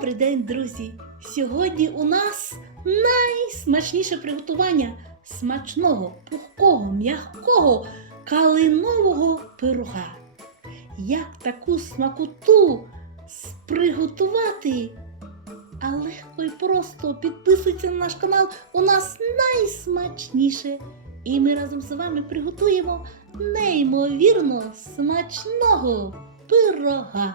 Добрий день, друзі! Сьогодні у нас найсмачніше приготування смачного, пухкого, м'якого калинового пирога. Як таку смакоту с- приготувати? А легко і просто підписуйтесь на наш канал. У нас найсмачніше. І ми разом з вами приготуємо неймовірно смачного пирога.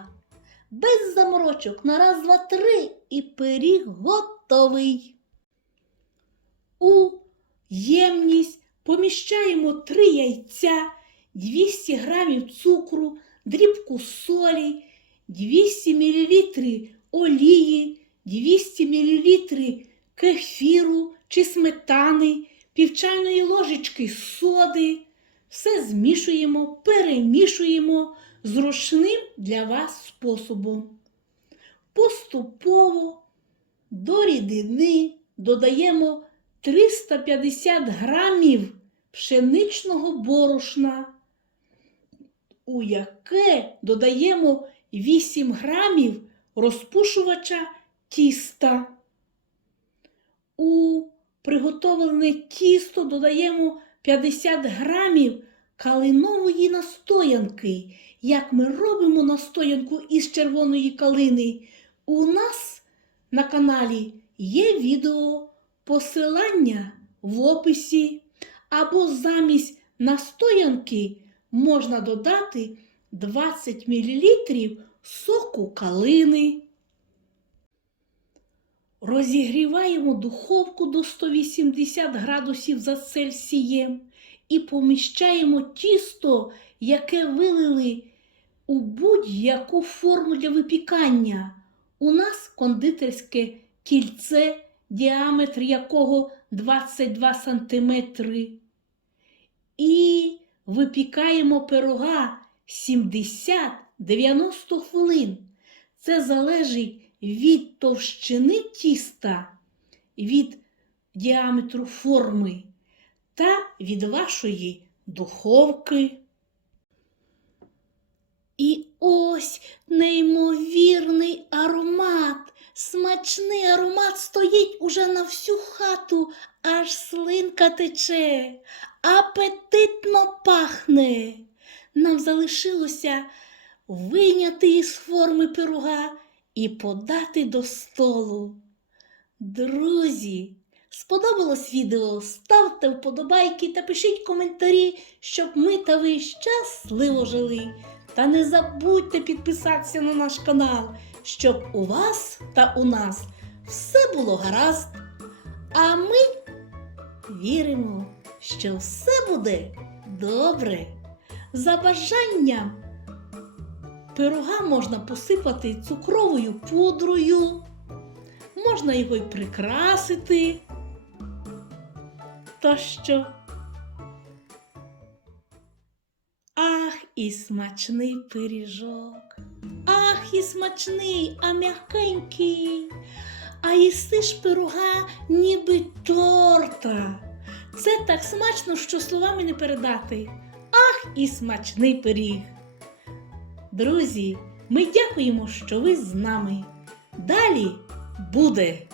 Без заморочок на раз, два, три і пиріг готовий. У ємність поміщаємо три яйця, 200 грамів цукру, дрібку солі, 200 мл олії, 200 мл кефіру чи сметани, півчайної ложечки соди. Все змішуємо, перемішуємо зручним для вас способом. Поступово до рідини додаємо 350 грамів пшеничного борошна, у яке додаємо 8 грамів розпушувача тіста. У приготовлене тісто додаємо 50 грамів калинової настоянки. Як ми робимо настоянку із червоної калини, у нас на каналі є відео, посилання в описі, або замість настоянки можна додати 20 мл соку калини. Розігріваємо духовку до 180 градусів за Цельсієм і поміщаємо тісто, яке вилили у будь-яку форму для випікання. У нас кондитерське кільце, діаметр якого 22 см. І випікаємо пирога 70-90 хвилин. Це залежить від товщини тіста, від діаметру форми та від вашої духовки. І ось неймовірний аромат, смачний аромат стоїть уже на всю хату, аж слинка тече, апетитно пахне. Нам залишилося вийняти із форми пирога і подати до столу. Друзі, сподобалось відео? Ставте вподобайки та пишіть коментарі, щоб ми та ви щасливо жили. Та не забудьте підписатися на наш канал, щоб у вас та у нас все було гаразд. А ми віримо, що все буде добре. За бажанням пирога можна посипати цукровою пудрою, можна його й прикрасити. То? Ах, і смачний пиріжок. Ах, і смачний, а м'якенький. А їсти ж пирога ніби торта. Це так смачно, що словами не передати. Ах, і смачний пиріг. Друзі, ми дякуємо, що ви з нами. Далі буде.